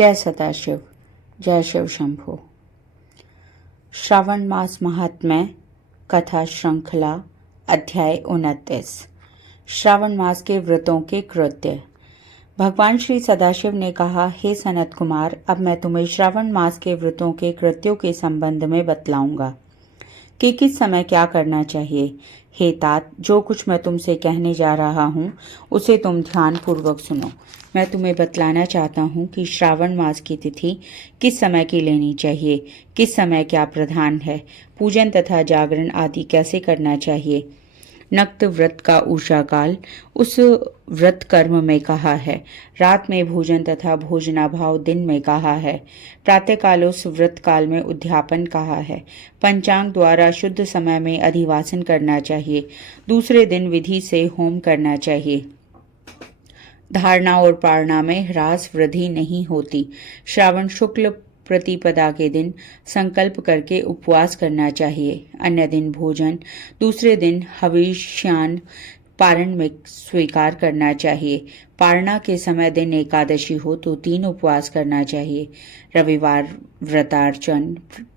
जय सदाशिव, जय शिव शंभो। श्रावण मास महात्म्य कथा श्रृंखला अध्याय 29। श्रावण मास के व्रतों के कृत्य। भगवान श्री सदाशिव ने कहा, हे सनत कुमार, अब मैं तुम्हें श्रावण मास के व्रतों के कृत्यों के संबंध में बतलाऊंगा कि किस समय क्या करना चाहिए। हे तात, जो कुछ मैं तुमसे कहने जा रहा हूँ उसे तुम ध्यान पूर्वक सुनो। मैं तुम्हें बतलाना चाहता हूँ कि श्रावण मास की तिथि किस समय की लेनी चाहिए, किस समय क्या प्रधान है, पूजन तथा जागरण आदि कैसे करना चाहिए। नक्त व्रत का ऊषा काल उस व्रत कर्म में कहा है, रात में भोजन तथा भोजनाभाव दिन में कहा है, प्रातःकाल उस व्रत काल में उद्यापन कहा है, पंचांग द्वारा शुद्ध समय में अधिवासन करना चाहिए, दूसरे दिन विधि से होम करना चाहिए। धारणा और पारणा में ह्रास वृद्धि नहीं होती। श्रावण शुक्ल प्रतिपदा के दिन संकल्प करके उपवास करना चाहिए। अन्य दिन भोजन, दूसरे दिन हविष्यान पारण में स्वीकार करना चाहिए। पारणा के समय दिन एकादशी हो तो 3 उपवास करना चाहिए। रविवार व्रतार्चन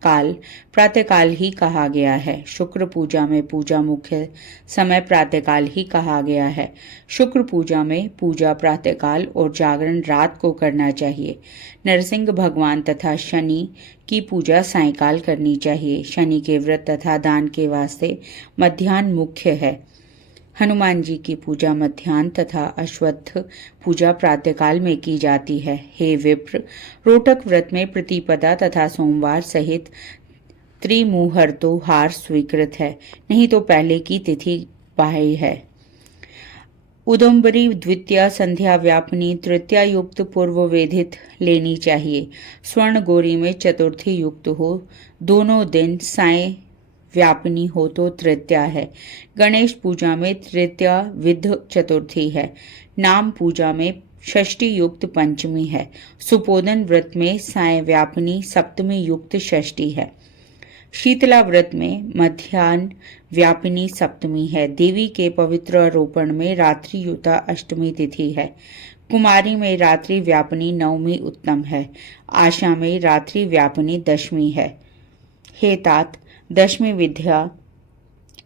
काल प्रातःकाल ही कहा गया है। शुक्र पूजा में पूजा मुख्य समय प्रातःकाल ही कहा गया है। शुक्र पूजा में पूजा प्रातःकाल और जागरण रात को करना चाहिए। नरसिंह भगवान तथा शनि की पूजा सायंकाल करनी चाहिए। शनि के व्रत तथा दान के वास्ते मध्याह्न मुख्य है। हनुमान जी की पूजा मध्याह्न तथा अश्वत्थ पूजा प्रातःकाल में की जाती है। हे विप्र, रोटक व्रत में प्रतिपदा तथा सोमवार सहित त्रिमुहूर्तोहार स्वीकृत है, नहीं तो पहले की तिथि बाह्य है। उदुम्बरी द्वितीय संध्या व्यापनी तृतीया युक्त पूर्व वेदित लेनी चाहिए। स्वर्ण गौरी में चतुर्थी युक्त हो, दोनों दिन साय व्यापनी हो तो तृतीया है। गणेश पूजा में तृतीया विध चतुर्थी है। नाम पूजा में षष्ठी युक्त पंचमी है। सुपोदन व्रत में साय व्यापनी सप्तमी युक्त षष्ठी है। शीतला व्रत में मध्याह्न व्यापिनी सप्तमी है। देवी के पवित्र आरोपण में रात्रि युता अष्टमी तिथि है। कुमारी में रात्रि व्यापनी नवमी उत्तम है। आशा में रात्रि व्यापनी दशमी है। हे तात, दशमी विद्या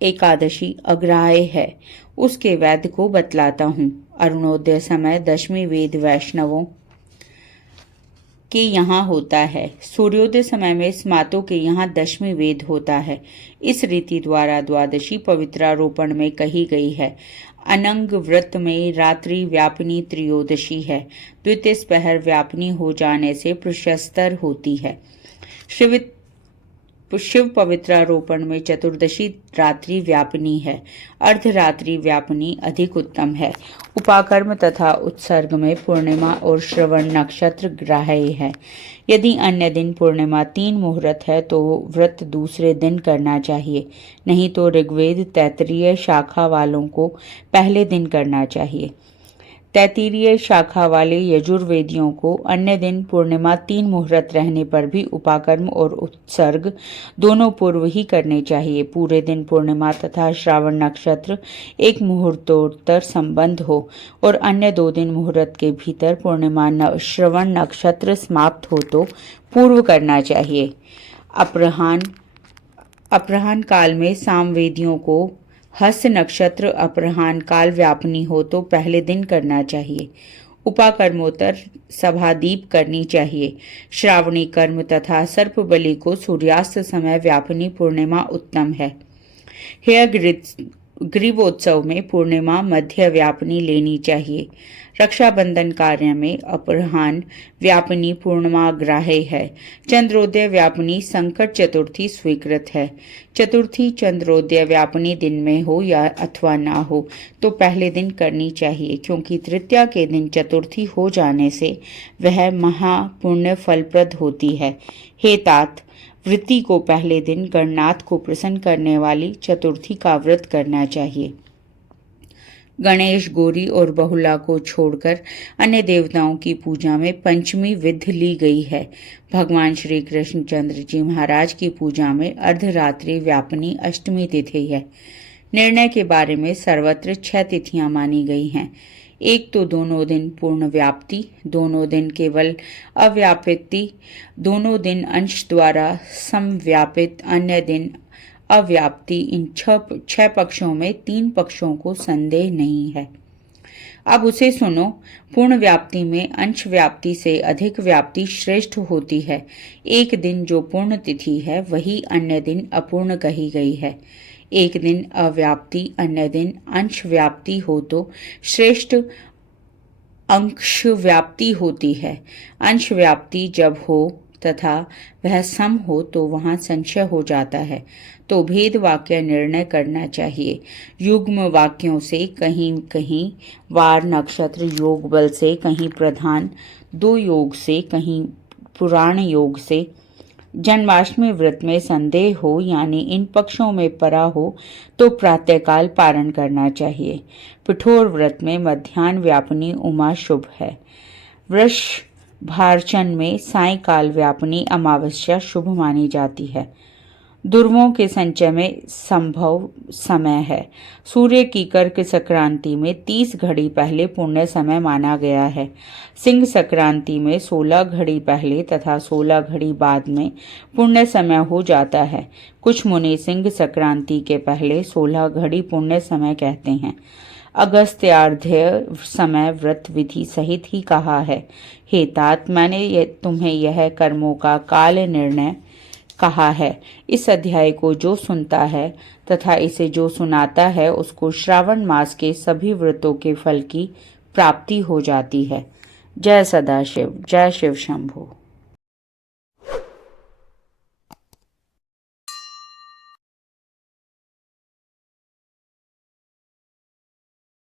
एकादशी अग्राह्य है, उसके वैध को बतलाता हूँ। अरुणोदय समय दशमी वेद वैष्णवों के यहाँ होता है। सूर्योदय समय में स्मातों के यहाँ दशमी वेद होता है। इस रीति द्वारा द्वादशी पवित्रारोपण में कही गई है। अनंग व्रत में रात्रि व्यापिनी त्रयोदशी है। द्वितीय पहर व्यापिनी हो जाने से प्रशस्तर होती है। शिव पवित्रारोपण में चतुर्दशी रात्रि व्यापिनी है। अर्धरात्रि व्यापिनी अधिक उत्तम है। उपाकर्म तथा उत्सर्ग में पूर्णिमा और श्रवण नक्षत्र ग्राह्य है। यदि अन्य दिन पूर्णिमा 3 मुहूर्त है तो व्रत दूसरे दिन करना चाहिए, नहीं तो ऋग्वेद तैत्तिरीय शाखा वालों को पहले दिन करना चाहिए। तैत्तिरीय शाखा वाले यजुर्वेदियों को अन्य दिन पूर्णिमा 3 मुहूर्त रहने पर भी उपाकर्म और उत्सर्ग दोनों पूर्व ही करने चाहिए। पूरे दिन पूर्णिमा तथा श्रावण नक्षत्र 1 मुहूर्तोत्तर संबंध हो और अन्य 2 दिन मुहूर्त के भीतर पूर्णिमा श्रवण नक्षत्र समाप्त हो तो पूर्व करना चाहिए। अपराह्न काल में सामवेदियों को हस्त नक्षत्र अपराह्न काल व्यापनी हो तो पहले दिन करना चाहिए। उपाकर्मोत्तर सभादीप करनी चाहिए। श्रावणी कर्म तथा सर्प बलि को सूर्यास्त समय व्यापनी पूर्णिमा उत्तम है। ग्रीवोत्सव में पूर्णिमा मध्य व्यापनी लेनी चाहिए। रक्षाबंधन कार्य में अपराह्न व्यापनी पूर्णिमा ग्राह्य है। चंद्रोदय व्यापनी संकट चतुर्थी स्वीकृत है। चतुर्थी चंद्रोदय व्यापनी दिन में हो या अथवा ना हो तो पहले दिन करनी चाहिए, क्योंकि तृतीया के दिन चतुर्थी हो जाने से वह महापुण्य फलप्रद होती है। हे तात, वृत्ति को पहले दिन गणनाथ को प्रसन्न करने वाली चतुर्थी का व्रत करना चाहिए। गणेश, गौरी और बहुला को छोड़कर अन्य देवताओं की पूजा में पंचमी विधि ली गई है। भगवान श्री कृष्णचंद्र जी महाराज की पूजा में अर्धरात्रि व्यापनी अष्टमी तिथि है। निर्णय के बारे में सर्वत्र 6 तिथियां मानी गई हैं। एक तो दोनों दिन पूर्ण व्याप्ति, दोनों दिन केवल अव्यापिति, दोनों दिन अंश द्वारा समव्यापित, अन्य दिन अव्याप्ति। इन छह पक्षों में 3 पक्षों को संदेह नहीं है। अब उसे सुनो। पूर्ण व्याप्ति में अंश व्याप्ति से अधिक व्याप्ति श्रेष्ठ होती है। एक दिन जो पूर्ण तिथि है वही अन्य दिन अपूर्ण कही गई है। एक दिन अव्याप्ति, अन्य दिन अंश व्याप्ति हो तो श्रेष्ठ अंश व्याप्ति होती है। अंश व्याप्ति जब हो तथा वह सम हो तो वहां संशय हो जाता है, तो भेद वाक्य निर्णय करना चाहिए। युग्म वाक्यों से कहीं कहीं वार नक्षत्र योग बल से, कहीं प्रधान 2 योग से, कहीं पुराण योग से। जन्माष्टमी व्रत में संदेह हो यानी इन पक्षों में परा हो तो प्रातःकाल पारण करना चाहिए। पिठोर व्रत में मध्याह्न व्यापिनी उमा शुभ है। वृष भारचन में सायंकाल व्यापिनी अमावस्या शुभ मानी जाती है। दुर्वों के संचय में संभव समय है। सूर्य की कर्क संक्रांति में 30 घड़ी पहले पुण्य समय माना गया है। सिंह संक्रांति में 16 घड़ी पहले तथा 16 घड़ी बाद में पुण्य समय हो जाता है। कुछ मुनि सिंह संक्रांति के पहले 16 घड़ी पुण्य समय कहते हैं। अगस्त्यार्घ्य समय व्रत विधि सहित ही कहा है। हे तात, मैंने तुम्हें यह कर्मों का काल निर्णय कहा है। इस अध्याय को जो सुनता है तथा इसे जो सुनाता है उसको श्रावण मास के सभी व्रतों के फल की प्राप्ति हो जाती है। जय सदाशिव, जय शिव शंभो।